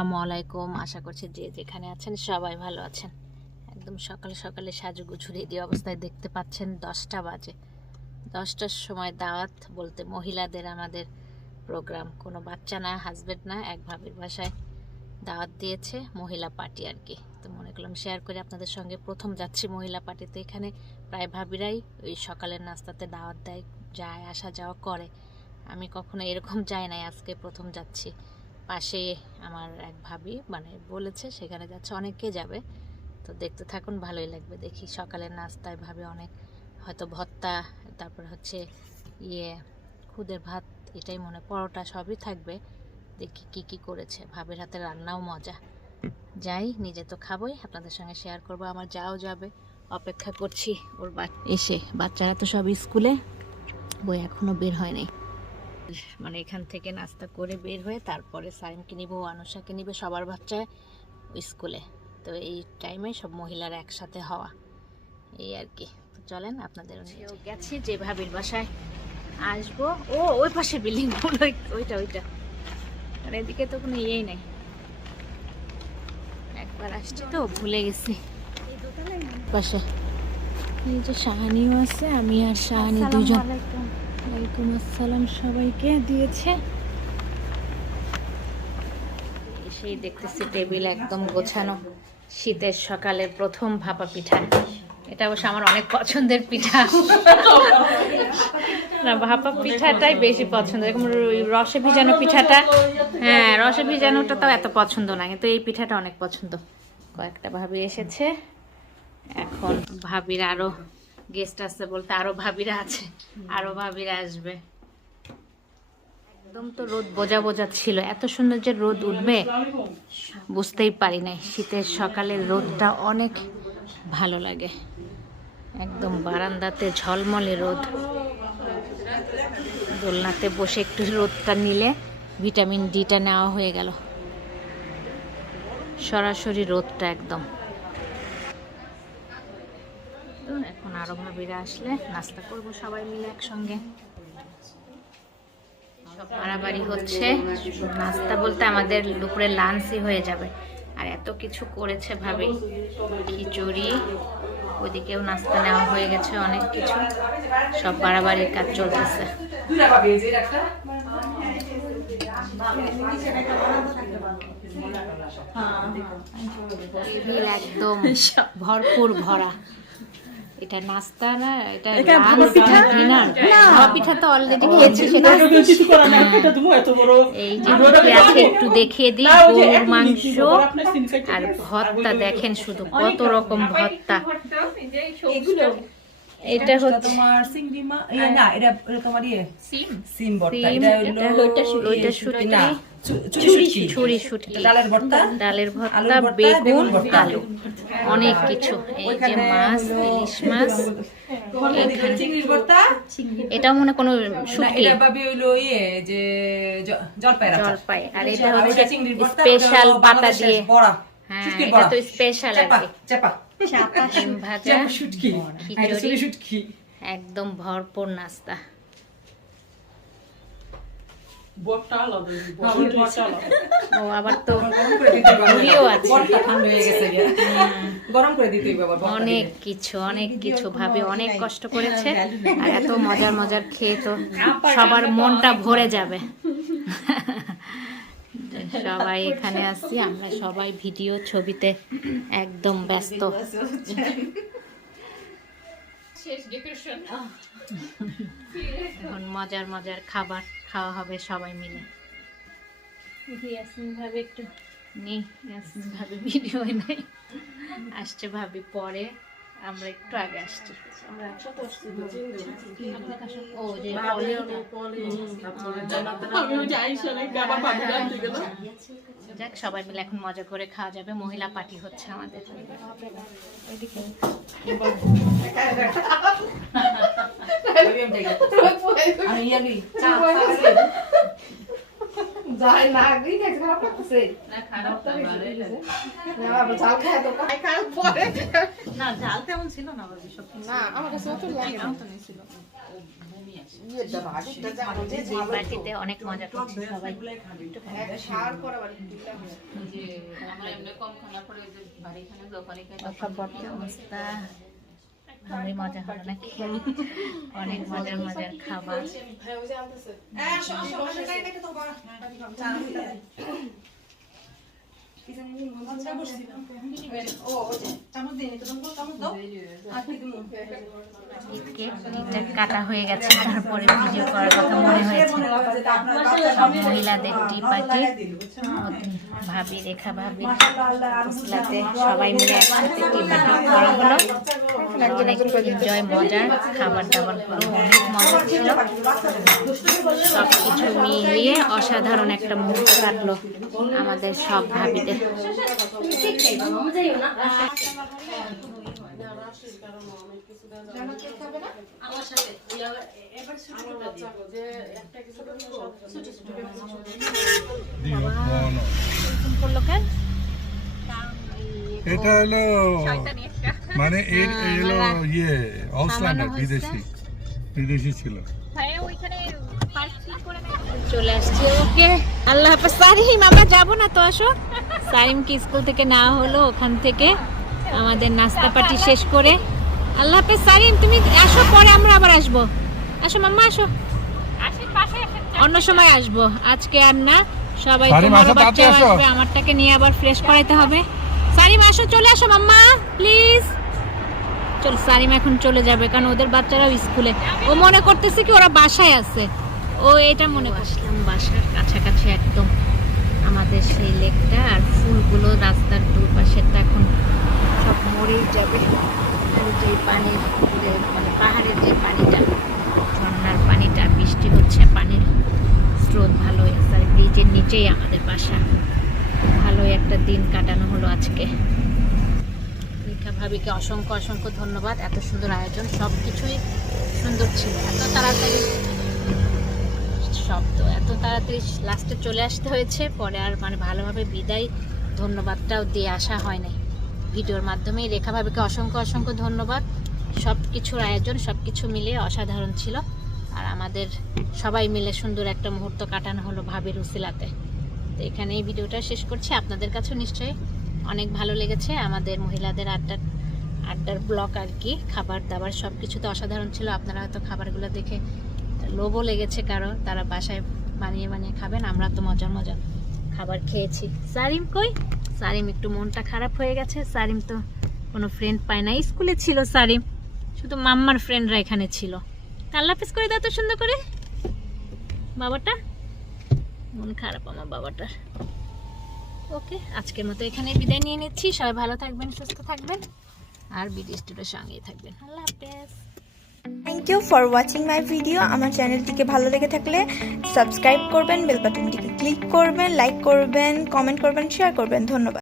আসসালামু আলাইকুম। আশা করছি যে যেখানে আছেন সবাই ভালো আছেন। একদম সকালে সকালে সাজুগুজু রেডি অবস্থায় দেখতে পাচ্ছেন 10টা বাজে। 10টার সময় দাওয়াত বলতে মহিলাদের আমাদের প্রোগ্রাম, কোনো বাচ্চা না, হাজবেন্ড না, এক ভাবির বাসায় দাওয়াত দিয়েছে, মহিলা পার্টি আর কি। তো মনে করলাম শেয়ার করে আপনাদের সঙ্গে। প্রথম যাচ্ছি মহিলা পার্টিতে। এখানে প্রায় ভাবিরাই ওই সকালের নাস্তাতে দাওয়াত দেয়, যায় আসা যাওয়া করে। আমি কখনো এরকম যাই নাই, আজকে প্রথম যাচ্ছি। পাশে আমার এক ভাবি মানে বলেছে সেখানে যাচ্ছে, অনেকে যাবে। তো দেখতে থাকুন, ভালোই লাগবে। দেখি সকালের নাস্তায় ভাবে অনেক হয়তো ভর্তা, তারপর হচ্ছে খুদের ভাত, এটাই মনে, পরোটা সবই থাকবে। দেখি কি কি করেছে। ভাবির হাতে রান্নাও মজা। যাই, নিজে তো খাবোই, আপনাদের সঙ্গে শেয়ার করব। আমার যাও যাবে, অপেক্ষা করছি ওর এসে। বাচ্চারা তো সব স্কুলে, বই এখনো বের হয় নাই। মানে এখান থেকে নাস্তা করে বের হয়ে তারপরে সাইমকে নিব, আনুষাকে নিবে, সবার বাচ্চা স্কুলে। তো এই টাইমে সব মহিলারা একসাথে হওয়া, এই আর কি। তো চলেন আপনাদের নিয়ে গেছি যে ভাবির বাসায় আসবো। ও ওই পাশে বিল্ডিং, ওইটা ওইটা, মানে এদিকে তো কোনো ইয়েই নেই। একবার আসছি তো ভুলে গেছি। পাশে এই যে শাহানিও আছে, আমি আর শাহানি দুজন। ওয়ালাইকুম আসসালাম, সবাইকে দিয়েছে। সেই দেখতেছি টেবিল একদম গোছানো। শীতের সকালের প্রথম ভাপা পিঠা, এটা অবশ্য আমার অনেক পছন্দের পিঠা। না, ভাপা পিঠাটাই বেশি পছন্দ। এরকম রসে ভিজানো পিঠাটা, হ্যাঁ রসে ভিজানোটা তাও এত পছন্দ না, কিন্তু এই পিঠাটা অনেক পছন্দ। কয়েকটা ভাবি এসেছে, এখন ভাবির আরো গেস্ট আছে, বলতে আরো ভাবিরা আছে, আরো ভাবিরা আসবে। একদম তো রোদ বোঝা বোঝা ছিল, এত সুন্দর যে রোদ উঠবে বুঝতেই পারি নাই। শীতের সকালের রোদটা অনেক ভালো লাগে, একদম বারান্দাতে ঝলমলে রোদ। দোলনাতে বসে একটু রোদটা নিলে ভিটামিন ডিটা নেওয়া হয়ে গেল। সরাসরি রোদটা একদম। এখন আরো ভাবিরা আসলে নাস্তা করব সবাই মিলে একসঙ্গে। সব বাড়াবাড়ি হচ্ছে, নাস্তা বলতে আমাদের দুপুরে লাঞ্চই হয়ে যাবে। আর এত কিছু করেছে ভাবি, খিচুড়ি, ওইদিকেও নাস্তা নেওয়া হয়ে গেছে, অনেক কিছু। সব বাড়াবাড়ির কাজ চলতেছে। একদম ভরপুর ভরা। এটা নাস্তা না, এটা ভাপা পিঠা তো অলরেডি খেয়েছি। সেটা এই যে আছে, একটু দেখিয়ে দিই। গরুর মাংস আর ভর্তা, দেখেন শুধু কত রকম ভর্তা। এটা হচ্ছে তোমার চিংড়ি মাছ, না এটা তোমার সিম ভর্তা, এটা ওইটা ছুরি শুটকি, ডালের ভর্তা, বেগুন, আলু, অনেক কিছু। এই যে মাছ, ইলিশ মাছ, এটাও মনে কোনো শুটকি, জলপাই। আর এটা হচ্ছে স্পেশাল পাতা দিয়ে, হ্যাঁ এটা তো স্পেশাল আর কি। ভাজা, খিচুড়ি, একদম ভরপুর নাস্তা। ও আবার তো অনেক কিছু, অনেক কিছু ভাবে, অনেক কষ্ট করেছে। আর এত মজার মজার খেয়ে তো সবার মনটা ভরে যাবে। সবাই এখানে আসছি আমরা, সবাই ভিডিও ছবিতে একদম ব্যস্ত। এখন মজার মজার খাবার খাওয়া হবে সবাই মিলে। ইয়াসমিন ভাবে একটু নেই, ইয়াসমিন ভাবে ভিডিও নাই, আসছে ভাবি পরে, আমরা একটু আগে আসছি। যাক, সবাই মিলে এখন মজা করে খাওয়া যাবে। মহিলা পার্টি হচ্ছে আমাদের। ঝাল তেমন ছিল না, আমার কাছে পার্টিতে অনেক মজা করছি সবাই। অবস্থা ভালোই মজা হলো নাকি? অনেক মজার মজার খাবার। কাটা হয়ে গেছে, তারপরে ভিডিও করার কথা মনে হয়েছে। সব মহিলাদের টি পার্টি, ভাবি, রেখা ভাবি, সবাই মিলে একসাথে টি পার্টি করা হলো। অনেক এনজয়, মজার খাবার দাবার হলো, অনেক মজা ছিল। সবকিছু মিলিয়ে অসাধারণ একটা মুহূর্ত কাটলো আমাদের সব ভাবিদের। এটা হলো মানে এলো ইয়ে আউসল্যান্ডার, বিদেশি ছিল। চলে আসছি। ওকে, আল্লাহ হাফেজ। সারিম, আমরা যাবো না তো, আসো। সারিমকে স্কুল থেকে নেওয়া হলো, ওখান থেকে আমাদের নাস্তা পার্টি শেষ করে। আল্লাহ হাফেজ সারিম, তুমি আসো, পরে আমরা আবার আসবো। আসো মাম্মা, আসো, অন্য সময় আসবো, আজকে আর না। সবাই বাচ্চা আসবে, আমারটাকে নিয়ে আবার ফ্রেশ করাইতে হবে। সারিম আসো, চলে আসো মাম্মা প্লিজ। চল, সারিম এখন চলে যাবে, কারণ ওদের বাচ্চারাও স্কুলে। ও মনে করতেছে কি ওরা বাসায় আছে, ও এটা মনে করলাম। বাসার কাছাকাছি একদম আমাদের সেই লেকটা, আর ফুলগুলো রাস্তার দুপাশেরটা এখন সব মরেই যাবে। আর যে পানির মানে পাহাড়ের যে পানিটা, ঝর্ণার পানিটা, বৃষ্টি হচ্ছে, পানির স্রোত ভালো হয়েছে। আর ব্রিজের নিচেই আমাদের বাসা। ভালোই একটা দিন কাটানো হলো আজকে। রেখা ভাবিকে অসংখ্য অসংখ্য ধন্যবাদ, এত সুন্দর আয়োজন, সব কিছুই সুন্দর ছিল। এত তাড়াতাড়ি এত তাড়াতাড়ি লাস্টে চলে আসতে হয়েছে, পরে আর মানে ভালোভাবে বিদায় ধন্যবাদটাও দিয়ে আসা হয় নাই। ভিডিওর মাধ্যমেই রেখা ভাবিকে অসংখ্য অসংখ্য ধন্যবাদ। সব কিছুর আয়োজন, সব কিছু মিলিয়ে অসাধারণ ছিল। আর আমাদের সবাই মিলে সুন্দর একটা মুহূর্ত কাটানো হলো ভাবির উসিলাতে। তো এখানে এই ভিডিওটা শেষ করছি। আপনাদের কাছেও নিশ্চয়ই অনেক ভালো লেগেছে আমাদের মহিলাদের আড্ডার ব্লগ আর কি। খাবার দাবার সব কিছুতে অসাধারণ ছিল। আপনারা হয়তো খাবারগুলো দেখে লোভও লেগেছে কারো, তারা বাসায় বানিয়ে বানিয়ে খাবেন। আমরা তো মজার মজার খাবার খেয়েছি। সারিম কই? সারিম একটু মনটা খারাপ হয়ে গেছে। সারিম তো কোনো ফ্রেন্ড পায় না, স্কুলে ছিল সারিম, শুধু মাম্মার ফ্রেন্ডরা এখানে ছিল। আল্লাহ হাফেজ করে দাও তো সুন্দর করে বাবাটা, মন খারাপ আমার বাবাটার। ওকে, আজকের মতো এখানে বিদায় নিয়ে নিচ্ছি। সবাই ভালো থাকবেন, সুস্থ থাকবেন, আর বিডি স্টুডিওর সঙ্গেই থাকবেন। আল্লাহ হাফেজ। Thank you for watching my video. আমার চ্যানেলটিকে ভালো লেগে থাকলে সাবস্ক্রাইব করবেন, বেল বাটনটিকে ক্লিক করবেন, লাইক করবেন, কমেন্ট করবেন, শেয়ার করবেন। ধন্যবাদ।